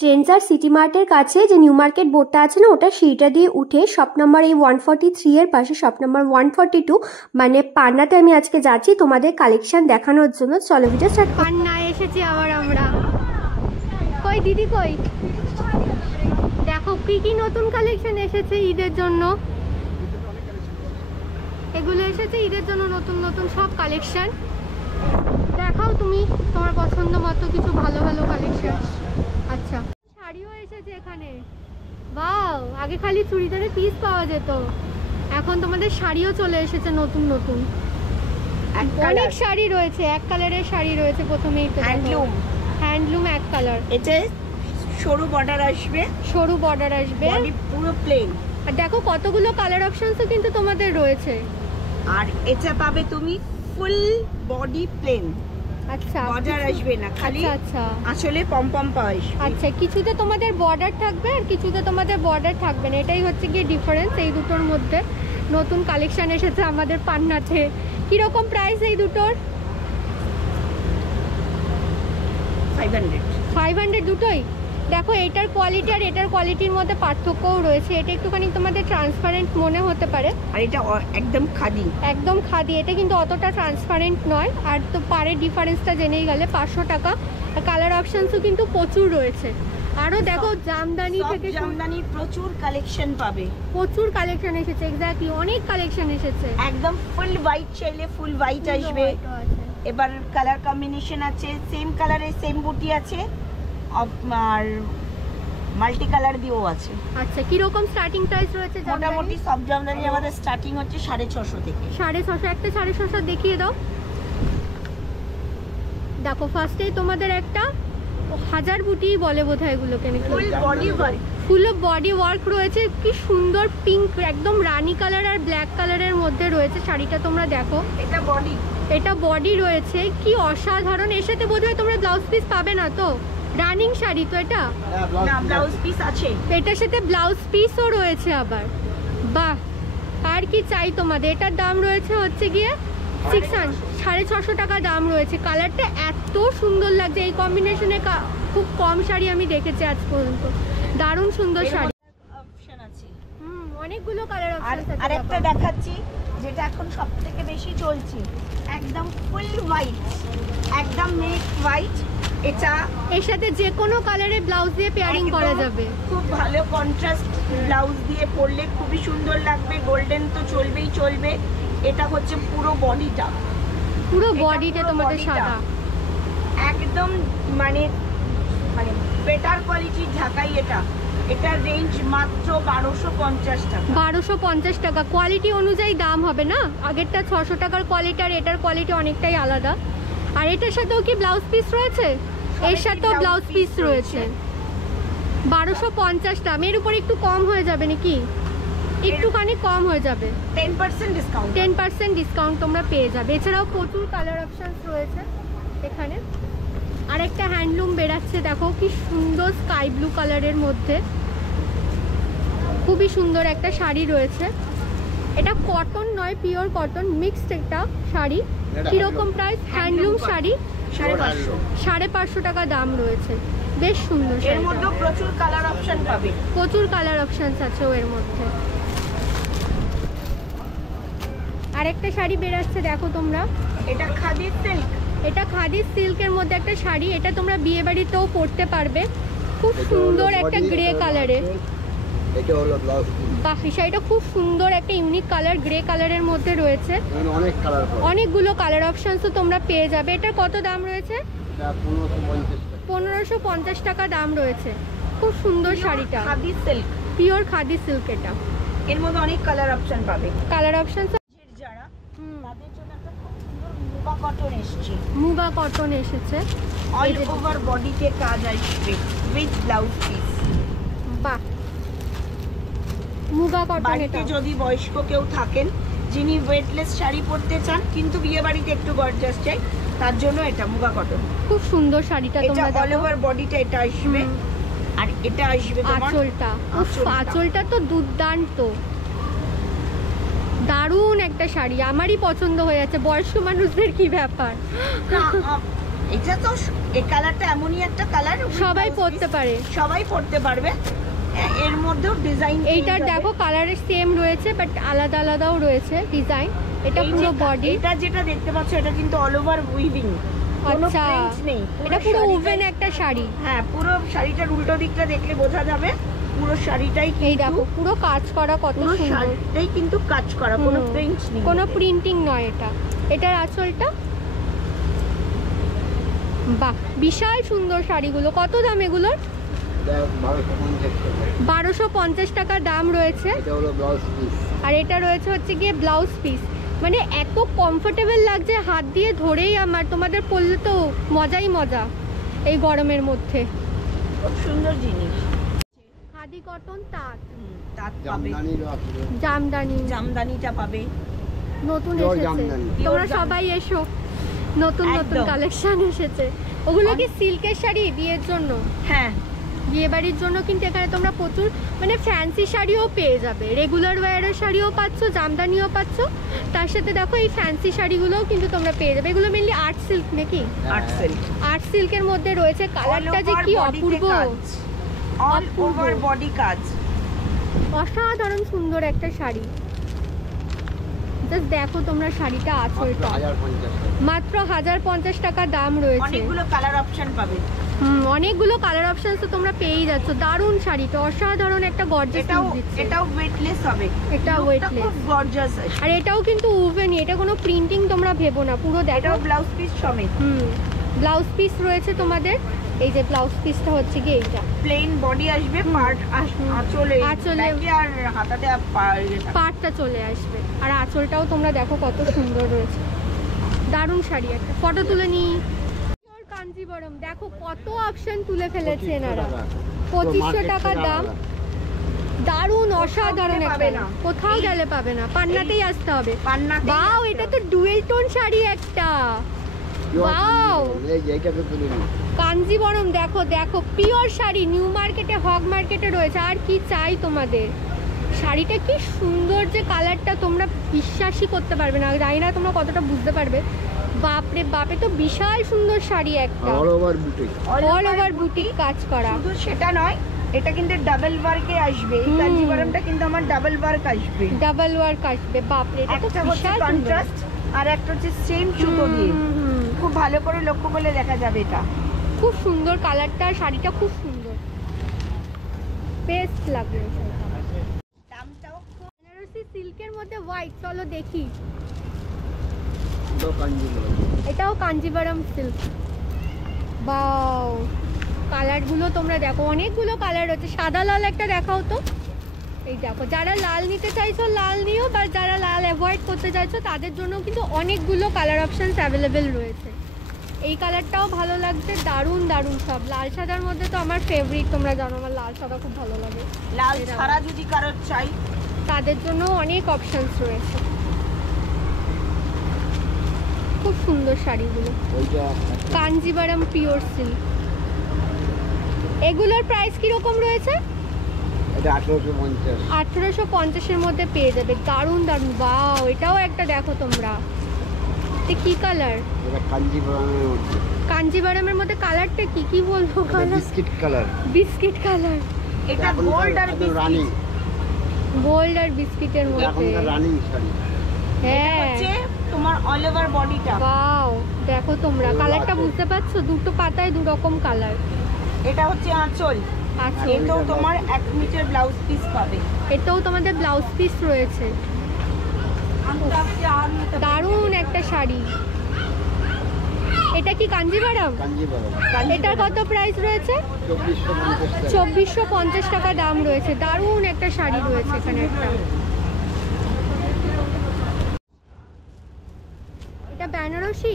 Trends city মার্টের কাছে যে new market বোর্ডটা আছে না, ওটা সিঁড়িটা দিয়ে উঠে শপ নাম্বার এই 143 এর পাশে শপ নাম্বার 142 মানে পান্নাতে আমি আজকে যাচ্ছি তোমাদের কালেকশন দেখানোর জন্য। চলো ভিডিও স্টার্ট। পান্না এসেছি আবার আমরা। কই দিদি কই? দেখো কি কি নতুন কালেকশন এসেছে ঈদের জন্য। এগুলো এসেছে ঈদের জন্য নতুন নতুন সব কালেকশন। দেখাও তুমি তোমার পছন্দ মতো কিছু ভালো ভালো কালেকশন। আচ্ছা, শাড়িও এসেছে এখানে। বাও, আগে খালি চুড়িদারের পিস পাওয়া যেত, এখন তোমাদের শাড়িও চলে এসেছে নতুন নতুন। অনেক শাড়ি রয়েছে, এক কালারের শাড়ি রয়েছে। প্রথমেই তো হ্যান্ডলুম এক কালার। এটা সরু বর্ডার আসবে, সরু বর্ডার আসবে, বডি পুরো প্লেন। আর দেখো কতগুলো কালার অপশনসও কিন্তু তোমাদের রয়েছে। আর এটা পাবে তুমি ফুল বডি প্লেন। আচ্ছা, বর্ডার আসবে না, খালি আচ্ছা আসলে পম পাওয়া। আচ্ছা, কিছুতে তোমাদের বর্ডার থাকবে আর কিছুতে তোমাদের বর্ডার থাকবে না, এটাই হচ্ছে গিয়ে ডিফারেন্স এই দুটোর মধ্যে। নতুন কালেকশন এসেছে আমাদের পান্নাতে। কিরকম প্রাইস এই দুটোর? 500 দুটোই। দেখো এটার কোয়ালিটি আর এটার কোয়ালিটির মধ্যে পার্থক্যও রয়েছে। এটা একটুখানি তোমাদের ট্রান্সপারেন্ট মনে হতে পারে, আর এটা একদম খাদি। একদম খাদি। এটা কিন্তু অতটা ট্রান্সপারেন্ট নয়। আর তো পারের ডিফারেন্সটা জেনেই গেলে 500 টাকা। আর কালার অপশনসও কিন্তু প্রচুর রয়েছে। আরও দেখো জামদানি থেকে, জামদানি প্রচুর কালেকশন পাবে, প্রচুর কালেকশন এসেছে। এক্স্যাক্টলি, অনেক কালেকশন এসেছে। একদম ফুল হোয়াইট চাইলে ফুল হোয়াইট আসবে। এবার কালার কম্বিনেশন আছে, সেম কালারে সেম বুটি আছে, আর মাল্টি কালার দিয়েও আছে। আচ্ছা, কিরকম স্টার্টিং প্রাইস রয়েছে? মোটামুটি সব জামদানি আমাদের স্টার্টিং হচ্ছে 650 থেকে। 650। একটা 650 দেখিয়ে দাও। দেখো ফার্স্টেই তোমাদের একটা হাজার বুটি বলে বোধহয় এগুলোকে, full body work, full body work রয়েছে। কি সুন্দর পিঙ্ক, একদম রানী কালার আর ব্ল্যাক কালারের মধ্যে রয়েছে শাড়িটা। তোমরা দেখো এটা বডি, এটা বডি রয়েছে। কি অসাধারণ। এর সাথে বোধহয় তোমরা ব্লাউজ পিস পাবে না তো? রানিং শাড়ি তো এটা? না, ব্লাউজ পিস আছে। এটার সাথে ব্লাউজ পিসও রয়েছে আবার। বাহ, আর কি চাই তোমাদের। এটার দাম রয়েছে হচ্ছে গিয়ে 650 টাকা দাম রয়েছে। কালারটা এত সুন্দর লাগছে, এই কম্বিনেশনে খুব কম শাড়ি আমি দেখেছি আজ পর্যন্ত। দারুণ সুন্দর শাড়ি। অপশন আছে অনেকগুলো কালার অপশন আছে। আর একটা দেখাচ্ছি যেটা এখন সবথেকে বেশি চলছে, একদম ফুল হোয়াইট, একদম নেট হোয়াইট। এটা এর সাথে যে কোনো কালারের ব্লাউজ দিয়ে পেয়ারিং করা যাবে। খুব ভালো কন্ট্রাস্ট ব্লাউজ দিয়ে পরলে খুবই সুন্দর লাগবে। গোল্ডেন তো চলবেই চলবে। এটা হচ্ছে পুরো বডিটা, পুরো বডিটা তোমাদের সাদা, একদম মানে বেটার কোয়ালিটির ঢাকাই। এটা রেঞ্জ মাত্র 1250 টাকা। 1250 টাকা। কোয়ালিটি অনুযায়ী দাম হবে না? আগেরটা 600 টাকার কোয়ালিটি আর এটার কোয়ালিটি অনেকটাই আলাদা। আর এটার সাথেও কি ব্লাউজ পিস রয়েছে? এর সাথেও ব্লাউজ পিস রয়েছে। 1250 টাকা। এর উপর একটু কম হয়ে যাবে নাকি? একটুখানি কম হয়ে যাবে, 10% ডিসকাউন্ট। 10% ডিসকাউন্ট তোমরা পেয়ে যাবে। এছাড়াও প্রচুর কালার অপশনস রয়েছে এখানে। আরেকটা হ্যান্ডলুম বেরাচ্ছে, দেখো কি সুন্দর স্কাই ব্লু কালারের মধ্যে। খুবই সুন্দর একটা শাড়ি রয়েছে। এটা কটন নয়, পিওর কটন মিক্সড একটা শাড়ি। কিরকম প্রাইস? হ্যান্ডলুম শাড়ি 550 টাকা দাম রয়েছে। বেশ সুন্দর। এর মধ্যে প্রচুর কালার অপশন পাবে, প্রচুর কালার অপশনস আছে এর মধ্যে। আরেকটা শাড়ি বেরাচ্ছে দেখো তোমরা, এটা খাদি সিল্ক। এটা খাদি সিল্কের মধ্যে একটা শাড়ি। এটা তোমরা বিয়ে বাড়িতেও পরতে পারবে। খুব সুন্দর একটা গ্রে কালারে। এটা হলো ব্লাউজ পিস। বাহ, শাড়িটা খুব সুন্দর একটা ইউনিক কালার, গ্রে কালারের মধ্যে রয়েছে। অনেক কালার, অনেকগুলো কালার অপশনসও তোমরা পেয়ে যাবে। এটার কত দাম রয়েছে? 1550 টাকা দাম রয়েছে। খুব সুন্দর শাড়িটা, khadi silk, pure khadi silk. এটা এর মধ্যে অনেক কালার অপশন পাবে। কালার অপশন যারা তাদের জন্য একটা খুব সুন্দর মুগা কটন এসেছে। মুগা কটন এসেছে, অল ওভার বডিতে কাজ আসবে উইথ ব্লাউজ পিস। বাহ, মুগা কটন। বাড়িতে যদি বয়স্ক কেউ থাকেন যিনি ওয়েটলেস শাড়ি পরতে চান কিন্তু বিয়ে বাড়িতে একটু গর্জাস চাই, তার জন্য এটা মুগা কটন। খুব সুন্দর শাড়িটা। এটা তোমরা অল ওভার বডিটা এটা আসবে। আর এটা আসবে তোমার আঁচলটা। আঁচলটা তো দুর্দান্ত, দারুণ একটা শাড়ি। আমারই পছন্দ হয়ে যাচ্ছে। বয়স্ক মানুষদের কি ব্যাপার, এটা তো এই কালারটা এমনই একটা কালার সবাই পরতে পারে। সবাই পরতে পারবে। এর মধ্যেও ডিজাইন, এইটার দেখো কালারের সেম রয়েছে বাট আলাদা আলাদাও রয়েছে ডিজাইন। এটা পুরো বডি, এটা যেটা দেখতে পাচ্ছ এটা কিন্তু অল ওভার উইভিং, কোনো আচ্ছা প্রিন্ট নেই। এটা পুরো উভেন একটা শাড়ি। হ্যাঁ, পুরো শাড়িটার উল্টো দিকটা দেখলে বোঝা যাবে পুরো শাড়িটাই এই দেখো পুরো কাজ করা, কত পুরো সুন্দর। শাড়িটাই কিন্তু কাজ করা, কোনো প্রিন্ট নেই, কোনো প্রিন্টিং নয় এটা। এটার আঁচলটা বাহ, বিশাল সুন্দর শাড়িগুলো। কত দাম এগুলোর? 1250 টাকা দাম রয়েছে। এটা হলো ব্লাউজ পিস। আর এটা রয়েছে হচ্ছে গিয়ে ব্লাউজ পিস। মানে এত কমফোর্টেবল লাগছে, হাত দিয়ে ধরেই আমার, তোমাদের পরলে তো মজাই মজা এই গরমের মধ্যে। খুব সুন্দর জিনিস। খাদি কটন তাঁত, তাঁত পাবে, জামদানিরও আছে। জামদানি, জামদানিটা পাবে নতুন Pure এসেছে। জামদানি। তোমরা Pure সবাই এসো, নতুন নতুন একদম। কালেকশন এসেছে। ওগুলো কি সিল্কের শাড়ি বিয়ের জন্য? হ্যাঁ, বিয়ে বাড়ির জন্য কিন্তু এখানে তোমরা প্রচুর মানে ফ্যান্সি শাড়িও পেয়ে যাবে, রেগুলার ওয়্যারের শাড়িও পাচ্ছ, জামদানিও পাচ্ছ, তার সাথে দেখো এই ফ্যান্সি শাড়িগুলোও কিন্তু তোমরা পেয়ে যাবে। এগুলো মেনলি আর্ট সিল্ক নাকি? আর্ট সিল্ক, আর্ট সিল্কের মধ্যে রয়েছে। কালারটা যে কি অপূর্ব, অল ওভার বডি কাজ, অসাধারণ সুন্দর একটা শাড়ি। জাস্ট দেখো তোমরা শাড়িটা আঁচলটা, 1050 টাকা। মাত্র 1050 টাকা দাম রয়েছে। অনেকগুলো কালার অপশন পাবে। অনেকগুলো কালার অপশন তো তোমরা পেয়েই যাচ্ছ। দারুণ শাড়িটা, অসাধারণ একটা গর্জিয়াস এটাও লুক দিচ্ছে। এটাও ওয়েটলেস হবে, এটা Lookটা weightless। খুব গর্জিয়াস আছে। আর এটাও কিন্তু উভেনই, এটা কোনো প্রিন্টিং তোমরা ভেবো না, পুরো দেখো। এটাও ব্লাউজ পিস সমেত, ব্লাউজ পিস রয়েছে তোমাদের। এই যে ব্লাউজ পিসটা হচ্ছে কি এইটা, প্লেন বডি আসবে, পার্ট আঁচলে আঁচলে- ব্যাকে আর হাতাতে পাড়টা চলে আসবে। আর আঁচলটাও তোমরা দেখো কত সুন্দর রয়েছে। দারুণ শাড়ি একটা, ফটো তুলে নিই। কাঞ্জিবরম দেখো কত অপশন তুলে ফেলেছে এনারা। 2500 টাকা দাম। দারুণ অসাধারণ কোথাও একটা, পাবে না। কোথাও গেলে পাবে না, পান্নাতেই আসতে হবে। পান্নাতেই বাও, আসতে এটা হবে। তো ডুয়েল টোন শাড়ি একটা। ওয়াও, এই যে এইটাকে তুলে নিন। কাঞ্জিবরম দেখো দেখো, পিওর শাড়ি, নিউ মার্কেটে, হক মার্কেটে রয়েছে। আর কি চাই তোমাদের? শাড়িটা কি সুন্দর, যে কালারটা তোমরা বিশ্বাসই করতে পারবে না, জানি না তোমরা কতটা বুঝতে পারবে। বাপরে বাপে, তো বিশাল সুন্দর শাড়ি একটা, all over boutique. All over boutique কাজ করা। শুধু সেটা নয়, এটা কিন্তু ডাবল ওয়ার্কে আসবে। এই কাঞ্জিভারমটা কিন্তু আমার ডাবল ওয়ার্ক আসবে। ডাবল ওয়ার্ক আসবে। বাপরে, এটা তো একটা হচ্ছে বিশাল সুন্দর। কন্ট্রাস্ট আর একটা হচ্ছে সেম সুতো দিয়ে। খুব ভালো করে লক্ষ্য করলে দেখা যাবে এটা। খুব সুন্দর কালারটা, আর শাড়িটা খুব সুন্দর, বেস্ট লাগলো। দামটাও খুব বেনারসি সিল্কের মধ্যে হোয়াইট, চলো দেখি। তো কাঞ্জিবরম। এটাও কাঞ্জিভারম সিল্ক। বাও, কালারগুলো তোমরা দেখো, অনেকগুলো কালার আছে। সাদা লাল একটা দেখাও তো। এই দেখো, যারা লাল নিতে চাইছো লাল নিও, বা যারা লাল অ্যাভয়েড করতে চাইছো তাদের জন্য কিন্তু অনেকগুলো কালার অপশানস অ্যাভেলেবেল রয়েছে। এই কালারটাও ভালো লাগছে, দারুণ দারুণ সব। লাল সাদার মধ্যে তো আমার ফেভারিট, তোমরা জানো আমার লাল সাদা খুব ভালো লাগে। লাল ছাড়া যদি কারোর চাই, তাদের জন্য অনেক অপশানস রয়েছে। খুব সুন্দর শাড়িগুলো, ওইটা কাঞ্জিভারম পিওর সিল্ক। এগুলোর প্রাইস কিরকম রয়েছে? এটা 1850। 1850-এর মধ্যে পেয়ে যাবে। দারুণ দারুণ। বাও, এটাও একটা দেখো তোমরা, এটা কি কালার? এটা কাঞ্জিবরমের মধ্যে। কাঞ্জিভারমের মধ্যে কালারটা কি, কি বলবো এটা colour? Biscuit colour. Biscuit colour, এটা গোল্ড আর রানিং। বিস্কিট। গোল্ড আর বিস্কিটের মধ্যে। এখনকার রানিং শাড়ি। হ্যাঁ, হচ্ছে তোমার অল ওভার বডিটা। বাও, দেখো তোমরা এগুলো কালারটা আছে। বুঝতে পারছো? দুটো পাতায় দু রকম কালার। এটা হচ্ছে আঁচল। আচ্ছা, এটাও তোমার 1 মিটার ব্লাউজ পিস পাবে। এটাও তোমাদের ব্লাউজ পিস রয়েছে। দারুণ একটা শাড়ি। এটা কি কাঞ্জিভারম? কাঞ্জিবরম। এটার কত প্রাইস রয়েছে? 2450 টাকা। 2450 টাকা দাম রয়েছে। দারুণ একটা শাড়ি রয়েছে এখানে একটা। এটা বেনারসি।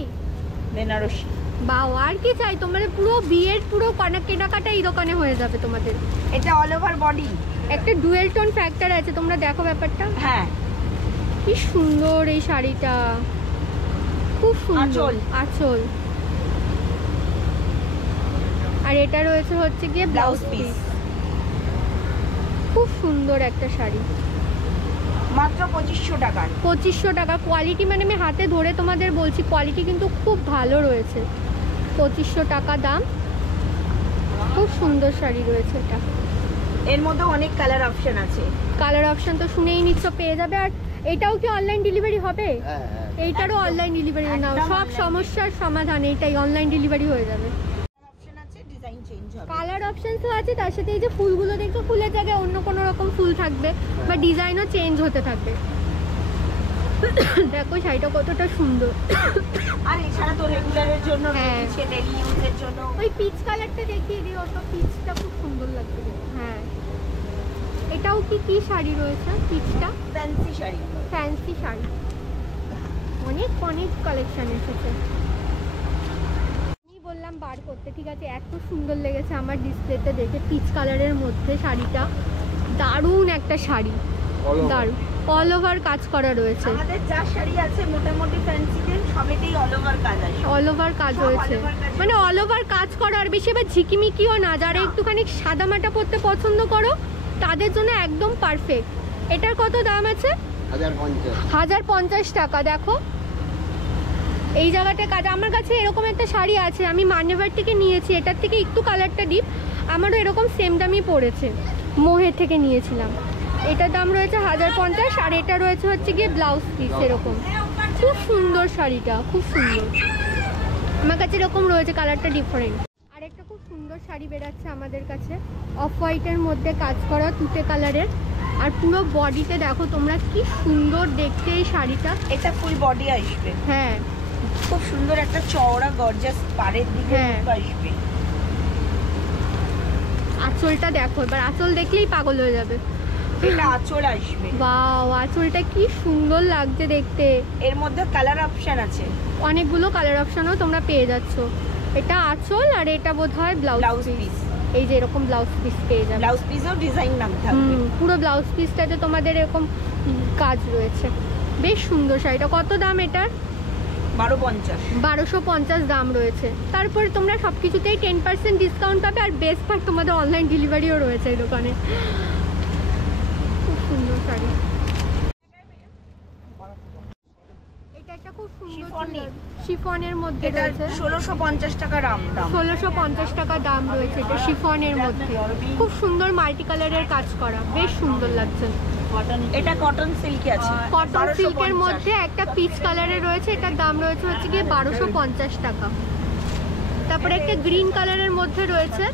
বেনারসি। বাও, আর কি চাই তোমাদের? পুরো বিয়ের পুরো কেনাকাটা এই দোকানে হয়ে যাবে তোমাদের। এটা অল ওভার বডি। একটা ডুয়েল টোন ফ্যাক্টর আছে, তোমরা দেখো ব্যাপারটা। হ্যাঁ, কি সুন্দর এই শাড়িটা, খুব সুন্দর। আঁচল। আঁচল। আর এটা রয়েছে হচ্ছে গিয়ে ব্লাউজ Blouse পিস। piece। খুব সুন্দর একটা শাড়ি, মাত্র 2500 টাকার। 2500 টাকা। কোয়ালিটি মানে আমি হাতে ধরে তোমাদের বলছি, কোয়ালিটি কিন্তু খুব ভালো রয়েছে। 2500 টাকা দাম। খুব সুন্দর শাড়ি রয়েছে এটা। এর মধ্যে অনেক কালার অপশন আছে। কালার অপশন তো শুনেই নিচ্ছ, পেয়ে যাবে। আর এটাও কি অনলাইন ডেলিভারি হবে? হ্যাঁ হ্যাঁ এইটারও একদম। অনলাইন ডেলিভারি নাও, একদম সব online সমস্যার সমাধান এইটাই, অনলাইন ডেলিভারি হয়ে যাবে। অপশন আছে, ডিজাইন চেঞ্জ হবে। কালার অপশন তো আছে, তার সাথে এই যে ফুলগুলো দেখো, ফুলের জায়গায় অন্য কোনো রকম ফুল থাকবে বা ডিজাইনও চেঞ্জ হতে থাকবে। দেখো শাড়িটা কতটা সুন্দর। আর এছাড়া তো রেগুলারের জন্য হ্যাঁ। রয়েছে, ডেইলি ইউজের জন্য। ওই পিচ কালারটা দেখিয়ে দিও তো, পিচটা খুব সুন্দর লাগছে। হ্যাঁ, এটাও কি শাড়ি রয়েছে? পিচটা ফ্যান্সি শাড়ি। ফ্যান্সি শাড়ি, অনেক অনেক কালেকশন এসেছে। আমি বললাম বার করতে, ঠিক আছে। এত সুন্দর লেগেছে আমার ডিসপ্লেতে দেখে, পিচ কালারের মধ্যে শাড়িটা। দারুণ একটা শাড়ি, All over। দারুণ। অল ওভার কাজ করা রয়েছে, আমাদের যা শাড়ি আছে মোটামুটি ফ্যান্সিতে সবেতেই অল ওভার কাজ আছে। অল ওভার কাজ সব রয়েছে, all over কাজ। মানে অল ওভার কাজ করা। আর বেশি এবার ঝিকিমিকিও না, যারা একটুখানি সাদামাটা পরতে পছন্দ করো তাদের জন্য একদম পারফেক্ট। এটার কত দাম আছে? 1050। 1050 টাকা। দেখো এই জায়গাটা কাজ। আমার কাছে এরকম একটা শাড়ি আছে, আমি মান্যবার থেকে নিয়েছি। এটার থেকে একটু কালারটা ডিপ, আমারও এরকম সেম দামই পড়েছে, মোহের থেকে নিয়েছিলাম। এটার দাম রয়েছে 1050। আর এটা রয়েছে হচ্ছে গিয়ে ব্লাউজ পিস এরকম। খুব সুন্দর শাড়িটা, খুব সুন্দর। আমার কাছে এরকম রয়েছে, কালারটা ডিফারেন্ট। আর একটা খুব সুন্দর শাড়ি বেরাচ্ছে আমাদের কাছে, অফ হোয়াইটের মধ্যে কাজ করা, তুতে কালারের। আর পুরো বডিতে দেখো তোমরা কি সুন্দর দেখতে এই শাড়িটা। এটা ফুল বডি আসবে। হ্যাঁ, খুব সুন্দর একটা চওড়া গর্জাস পাড়ের দিকে হ্যাঁ। look আসবে। আঁচলটা দেখো, এবার আঁচল দেখলেই পাগল হয়ে যাবে। এটা আঁচল আসবে। বাও, আঁচলটা কি সুন্দর লাগছে দেখতে। এর মধ্যে কালার অপশন আছে। অনেকগুলো কালার অপশনও তোমরা পেয়ে যাচ্ছ। এটা আঁচল, আর এটা বোধহয় ব্লাউজ ব্লাউজ পিস। পিস। এই যে এরকম ব্লাউজ পিস পেয়ে যাবে। ব্লাউজ পিসেও ডিজাইন নাম থাকবে। পুরো ব্লাউজ পিসটাতে তোমাদের এরকম কাজ রয়েছে। বেশ সুন্দর শাড়িটা। কত দাম এটার? 1250। 1250 দাম রয়েছে। তারপরে তোমরা সব কিছুতেই 10% ডিসকাউন্ট পাবে। আর বেস্ট পার্ট, তোমাদের অনলাইন ডেলিভারিও রয়েছে এই দোকানে। খুব সুন্দর শাড়ি। এটা একটা খুব সুন্দর শিফনের। শিফনের মধ্যে এটা রয়েছে। 1650 টাকা দাম। 1650 টাকা দাম রয়েছে এটা শিফনের মধ্যে। খুব সুন্দর মাল্টি কালারের কাজ করা, বেশ সুন্দর লাগছে। এটা কটন সিল্কে আছে। কটন সিল্কের 1250 মধ্যে একটা পিচ কালারের রয়েছে, এটার দাম রয়েছে হচ্ছে গিয়ে 1250 টাকা। তারপরে একটা গ্রিন কালারের মধ্যে রয়েছে,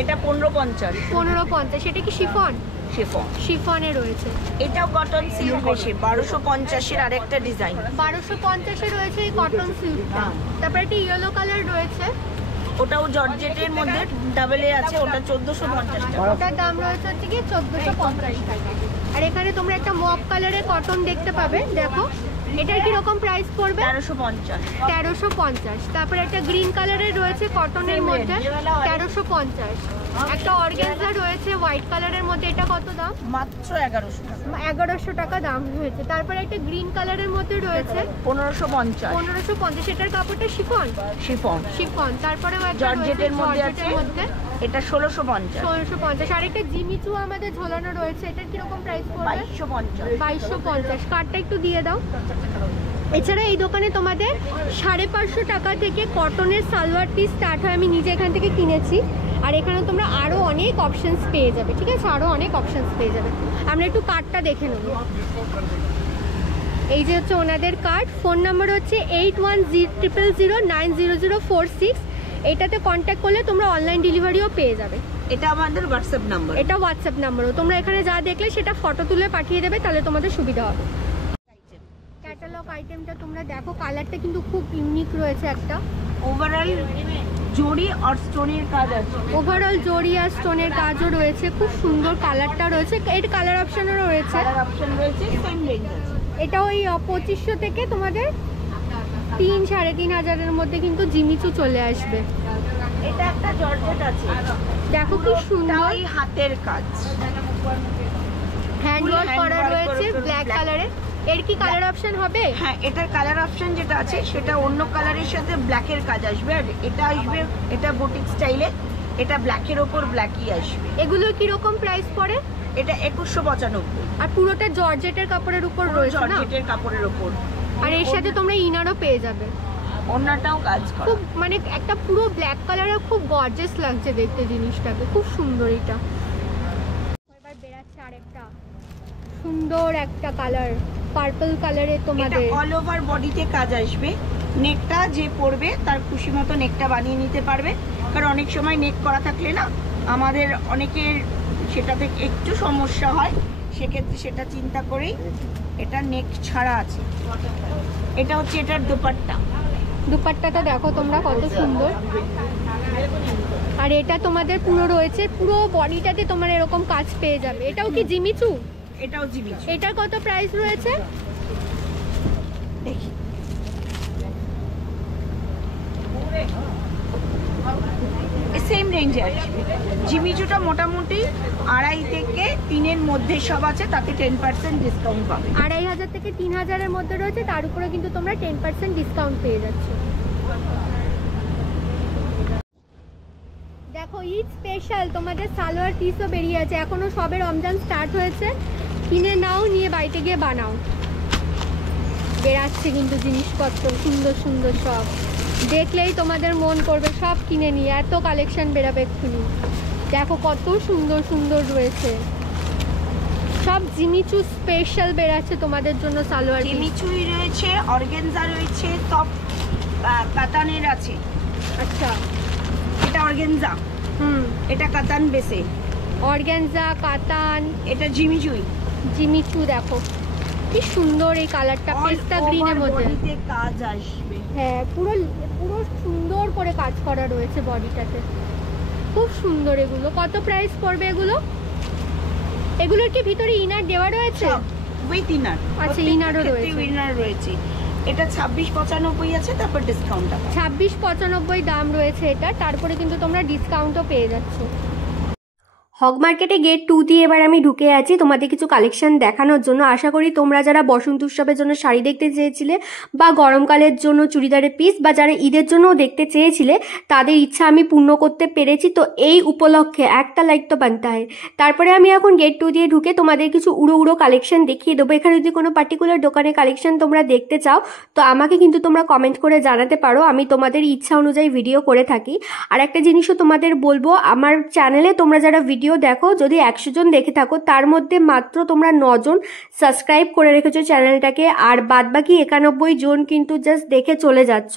এটা 1550। 1550। এটা কি শিফন? শিফন। শিফনে রয়েছে। এটাও কটন সিল্ক বেশি, 1250 এর আরেকটা ডিজাইন। 1250 রয়েছে এই কটন সিল্কটা। তারপরে একটা ইয়েলো কালার রয়েছে, ওটাও জর্জেটের মধ্যে ডাবল এ আছে, ওটা 1450 টাকা। ওটার দাম রয়েছে হচ্ছে গিয়ে 1450 টাকা। আর এখানে তোমরা একটা মক কালারের কটন দেখতে পাবে, দেখো এটার কিরকম প্রাইস পড়বে? 1350। 1350। তারপরে একটা গ্রিন কালারের রয়েছে কটনের মধ্যে, 1350। একটা অর্গানজা রয়েছে হোয়াইট কালারের মধ্যে, এটা কত দাম? মাত্র 1100 টাকা। 1100 টাকা দাম রয়েছে। তারপরে একটা গ্রিন কালারের মধ্যে রয়েছে 1550। 1550। এটার কাপড়টা শিফন, শিফন। শিফন। তারপরেও একটা জর্জেটের মধ্যে আছে, জর্জেটের মধ্যে এটা 1650। 1650। আর একটা জিমিচু আমাদের ঝোলানো রয়েছে, এটার কিরকম প্রাইস পড়বে? 2250। 2250। কার্ডটা একটু দিয়ে দাও। এছাড়া এই দোকানে তোমাদের 550 টাকা থেকে কটনের সালোয়ার পিস স্টার্ট হয়, আমি নিজে এখান থেকে কিনেছি। আর এখানে তোমরা আরও অনেক অপশানস পেয়ে যাবে, ঠিক আছে, আরও অনেক অপশানস পেয়ে যাবে। আমরা একটু কার্ডটা দেখে নেব। এই যে হচ্ছে ওনাদের কার্ড। ফোন নাম্বার হচ্ছে 8100090046। এইটাতে কন্ট্যাক্ট করলে তোমরা অনলাইন ডেলিভারিও পেয়ে যাবে। এটা আমাদের হোয়াটসঅ্যাপ নাম্বার। এটা হোয়াটসঅ্যাপ নাম্বারও। তোমরা এখানে যা দেখলে সেটা ফটো তুলে পাঠিয়ে দেবে, তাহলে তোমাদের সুবিধা হবে। ক্যাটালগ আইটেমটা তোমরা দেখো, কালারটা কিন্তু খুব ইউনিক রয়েছে একটা। ওভারঅল জড়ি আর স্টোনের কাজ আছে। ওভারঅল জড়ি আর স্টোনের কাজও রয়েছে, খুব সুন্দর কালারটা রয়েছে। এর কালার অপশনও রয়েছে। কালার অপশন রয়েছে, সেম রেঞ্জ আছে। এটা ওই 2500 থেকে তোমাদের 3-3500 মধ্যে কিন্তু জিমিচু চলে আসবে। এটা একটা জর্জেট আছে, দেখো কি সুন্দর তাই হাতের কাজ, হ্যান্ড ওয়ার্ক করা hand work রয়েছে করা, ব্ল্যাক black। কালারের। এর কি কালার অপশন হবে? হ্যাঁ, এটার কালার অপশন যেটা আছে সেটা অন্য কালারের সাথে ব্ল্যাকের কাজ আসবে। আর এটা আসবে, এটা বুটিক স্টাইলে, এটা ব্ল্যাকের ওপর ব্ল্যাকই আসবে। এগুলো কি রকম প্রাইস পড়ে? এটা 2195। আর পুরোটা জর্জেটের কাপড়ের উপর পুরো রয়েছে না? জর্জেটের কাপড়ের ওপর। আর এর সাথে তোমরা ইনারও পেয়ে যাবে। ওড়নাটাও কাজ করা। খুব মানে একটা পুরো ব্ল্যাক কালারের খুব গর্জিয়াস লাগছে দেখতে জিনিসটাকে, খুব সুন্দর এটা। এবার বেরাচ্ছে আরেকটা সুন্দর একটা কালার, পার্পল কালারে এটা তোমাদের অল ওভার বডিতে কাজ আসবে। নেকটা যে পরবে তার খুশি মতো নেকটা বানিয়ে নিতে পারবে, কারণ অনেক সময় নেক করা থাকলে না আমাদের অনেকের সেটাতে একটু সমস্যা হয়, সেক্ষেত্রে সেটা চিন্তা করেই এটা নেক ছাড়া আছে। এটা হচ্ছে এটার দোপাট্টা। দুপাট্টাটা দেখো তোমরা কত সুন্দর। আর এটা তোমাদের পুরো রয়েছে, পুরো বডিটাতে তোমার এরকম কাজ পেয়ে যাবে। এটাও কি জিমিচু? এটাও জিবি। এটার কত প্রাইস রয়েছে? দেখি সেম রেঞ্জে আসবে। জিমিচুটা মোটামুটি 2.5 থেকে 3 মধ্যে সব আছে, তাতে 10% ডিসকাউন্ট পাবে। 2500 থেকে 3000 মধ্যে রয়েছে, তার উপরে কিন্তু তোমরা 10% ডিসকাউন্ট পেয়ে যাচ্ছ। দেখো ঈদ স্পেশাল তোমাদের সালোয়ার পিসও বেরিয়ে আছে, এখনো সবে রমজান স্টার্ট হয়েছে, কিনে নাও, নিয়ে বাড়িতে গিয়ে বানাও। বেরাচ্ছে কিন্তু জিনিসপত্র সুন্দর সুন্দর, সব দেখলেই তোমাদের মন করবে সব কিনে নিয়ে, এত কালেকশন বেরাবে এক্ষুনি। দেখো কত সুন্দর সুন্দর রয়েছে, সব জিমিচু স্পেশাল বেরাচ্ছে তোমাদের জন্য সালোয়ার পিস। জিমিচুই রয়েছে, অর্গানজা রয়েছে, টপ কাতানের আছে। আচ্ছা, এটা অর্গানজা, এটা কাতান বেসে। অর্গানজা, কাতান, এটা জিমিচুই। জিমিচু দেখো কি সুন্দর এই কালারটা, পেস্তা গ্রিনের মধ্যে। বডিতে কাজ আসবে। হ্যাঁ, পুরো পুরো সুন্দর করে কাজ করা রয়েছে বডিটাতে, খুব সুন্দর। এগুলো কত প্রাইস পড়বে এগুলো? এগুলোর কি ভিতরে ইনার দেওয়া রয়েছে? With inner. আচ্ছা, ইনারও রয়েছে। ইনার রয়েছে। এটা 2695 আছে, তারপর ডিসকাউন্ট আছে। 2695 দাম রয়েছে এটা, তারপরে কিন্তু তোমরা ডিসকাউন্টও পেয়ে যাচ্ছ। হগ মার্কেটে গেট 2 দিয়ে এবার আমি ঢুকে আছি তোমাদের কিছু কালেকশন দেখানোর জন্য। আশা করি তোমরা যারা বসন্ত উৎসবের জন্য শাড়ি দেখতে চেয়েছিলে, বা গরমকালের জন্য চুড়িদারের পিস, বা যারা ঈদের জন্যও দেখতে চেয়েছিলে, তাদের ইচ্ছা আমি পূর্ণ করতে পেরেছি। তো এই উপলক্ষে একটা লাইক তো বানতে হয়। তারপরে আমি এখন গেট 2 দিয়ে ঢুকে তোমাদের কিছু উড়ো উড়ো কালেকশন দেখিয়ে দেবো। এখানে যদি কোনো পার্টিকুলার দোকানের কালেকশন তোমরা দেখতে চাও, তো আমাকে কিন্তু তোমরা কমেন্ট করে জানাতে পারো, আমি তোমাদের ইচ্ছা অনুযায়ী ভিডিও করে থাকি। আর একটা জিনিসও তোমাদের বলবো, আমার চ্যানেলে তোমরা যারা ভিডিও দেখো, যদি 100 জন দেখে থাকো, তার মধ্যে মাত্র তোমরা 9 জন সাবস্ক্রাইব করে রেখেছো চ্যানেলটাকে, আর বাদবাকি 91 জন কিন্তু জাস্ট দেখে চলে যাচ্ছ।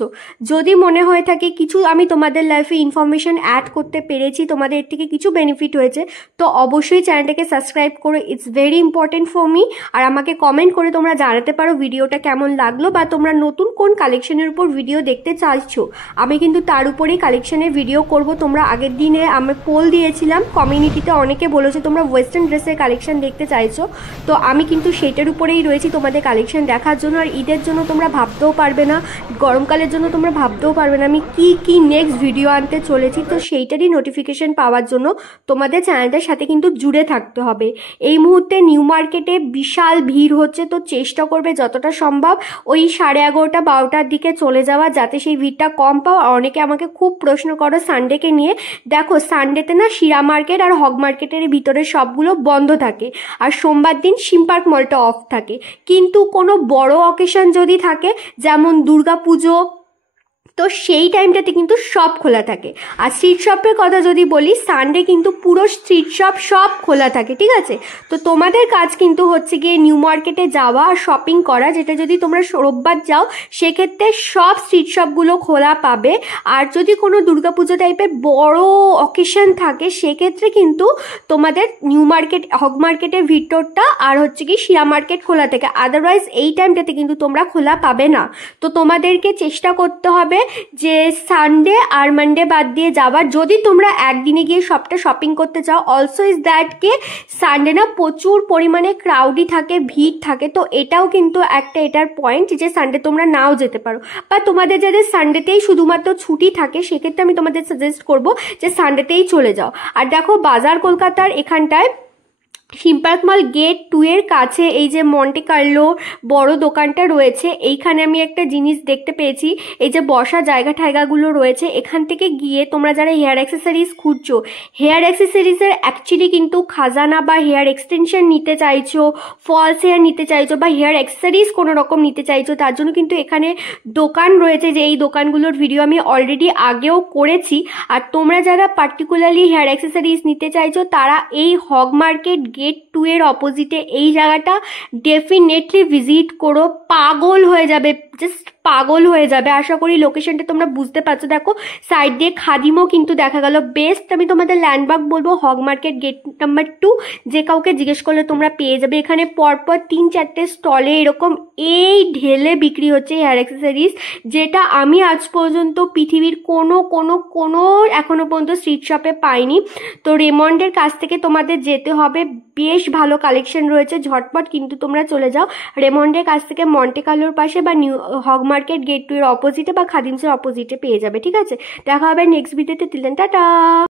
যদি মনে হয়ে থাকে কিছু আমি তোমাদের লাইফে ইনফরমেশন অ্যাড করতে পেরেছি, তোমাদের এর থেকে কিছু বেনিফিট হয়েছে, তো অবশ্যই চ্যানেলটাকে সাবস্ক্রাইব করো। It's very important for me. আর আমাকে কমেন্ট করে তোমরা জানাতে পারো ভিডিওটা কেমন লাগলো, বা তোমরা নতুন কোন কালেকশনের উপর ভিডিও দেখতে চাইছো। আমি কিন্তু তার উপরেই কালেকশনের ভিডিও করব। তোমরা আগের দিনে আমি পোল দিয়েছিলাম কমিউনিটিতে, অনেকে বলেছে তোমরা ওয়েস্টার্ন ড্রেসের কালেকশন দেখতে চাইছো, তো আমি কিন্তু সেটার উপরেই রয়েছি তোমাদের কালেকশন দেখার জন্য। আর ঈদের জন্য তোমরা ভাবতেও পারবে না, গরমকালের জন্য তোমরা ভাবতেও পারবে না আমি কি কি নেক্সট ভিডিও আনতে চলেছি। তো সেইটারই নোটিফিকেশন পাওয়ার জন্য তোমাদের চ্যানেলটার সাথে কিন্তু জুড়ে থাকতে হবে। এই মুহূর্তে নিউ মার্কেটে বিশাল ভিড় হচ্ছে, তো চেষ্টা করবে যতটা সম্ভব ওই 11:30 12টার দিকে চলে যাওয়া, যাতে সেই ভিড়টা কম পাও। আর অনেকে আমাকে খুব প্রশ্ন করো সানডেকে নিয়ে। দেখো, সানডেতে না শিরা মার্কেট আর হগ মার্কেটের ভিতরে সবগুলো বন্ধ থাকে, আর সোমবার দিন সিমপার্ক মলটা অফ থাকে। কিন্তু কোনো বড় অকেশন যদি থাকে, যেমন দুর্গাপুজো, তো সেই টাইমটাতে কিন্তু সব খোলা থাকে। আর স্ট্রিট শপের কথা যদি বলি, সানডে কিন্তু পুরো স্ট্রিট শপ সব খোলা থাকে, ঠিক আছে? তো তোমাদের কাজ কিন্তু হচ্ছে গিয়ে নিউ মার্কেটে যাওয়া আর শপিং করা, যেটা যদি তোমরা রোববার যাও সেক্ষেত্রে সব স্ট্রিট শপগুলো খোলা পাবে। আর যদি কোনো দুর্গাপুজো টাইপের বড় অকেশন থাকে, সেক্ষেত্রে কিন্তু তোমাদের নিউ মার্কেট, হগ মার্কেটের ভিতরটা আর হচ্ছে কি শিরা মার্কেট খোলা থাকে। আদারওয়াইজ এই টাইমটাতে কিন্তু তোমরা খোলা পাবে না। তো তোমাদেরকে চেষ্টা করতে হবে যে সানডে আর মানডে বাদ দিয়ে যাবার, যদি তোমরা একদিনে গিয়ে সবটা শপিং করতে চাও। Also is that K Sunday না প্রচুর পরিমাণে ক্রাউডই থাকে, ভিড় থাকে। তো এটাও কিন্তু একটা এটার পয়েন্ট যে সানডে তোমরা নাও যেতে পারো, বা তোমাদের যাদের সানডেতেই শুধুমাত্র ছুটি থাকে, সেক্ষেত্রে আমি তোমাদের সাজেস্ট করবো যে সানডেতেই চলে যাও। আর দেখো, বাজার কলকাতার এখানটায় থিম পার্ক মল গেট 2 এর কাছে এই যে মন্টে কার্লো বড় দোকানটা রয়েছে, এইখানে আমি একটা জিনিস দেখতে পেয়েছি, এই যে বসা জায়গা ঠায়গাগুলো রয়েছে, এখান থেকে গিয়ে তোমরা যারা হেয়ার অ্যাক্সেসরিজ খুঁজছো, হেয়ার অ্যাক্সেসরিজের অ্যাকচুয়ালি কিন্তু খাজানা বা হেয়ার এক্সটেনশন নিতে চাইছো, ফলস হেয়ার নিতে চাইছো বা হেয়ার অ্যাক্সেসরিজ কোনো রকম নিতে চাইছো, তার জন্য কিন্তু এখানে দোকান রয়েছে, যে এই দোকানগুলোর ভিডিও আমি অলরেডি আগেও করেছি। আর তোমরা যারা পার্টিকুলারলি হেয়ার অ্যাক্সেসরিজ নিতে চাইছো তারা এই হগ মার্কেট গেট 2 এর অপোজিটে এই জায়গাটা ডেফিনেটলি ভিজিট করো, পাগল হয়ে যাবে, জাস্ট পাগল হয়ে যাবে। আশা করি লোকেশনটা তোমরা বুঝতে পারছো। দেখো সাইড দিয়ে খাদিমও কিন্তু দেখা গেল। বেস্ট আমি তোমাদের ল্যান্ডমার্ক বলবো হগ মার্কেট গেট নাম্বার 2, যে কাউকে জিজ্ঞেস করলে তোমরা পেয়ে যাবে। এখানে পরপর 3-4টে স্টলে এরকম এই ঢেলে বিক্রি হচ্ছে হেয়ার অ্যাক্সেসরিজ, যেটা আমি আজ পর্যন্ত পৃথিবীর কোনো এখনো পর্যন্ত স্ট্রিট শপে পাইনি। তো রেমন্ডের কাছ থেকে তোমাদের যেতে হবে, বেশ ভালো কালেকশন রয়েছে, ঝটপট কিন্তু তোমরা চলে যাও রেমন্ডের কাছ থেকে। মন্টে কার্লোর পাশে বা নিউ হগ মার্কেট গেট 2 এর অপোজিটে বা খাদিমসের অপোজিটে পেয়ে যাবে। ঠিক আছে, দেখা হবে নেক্সট ভিডিওতে। Till then tata.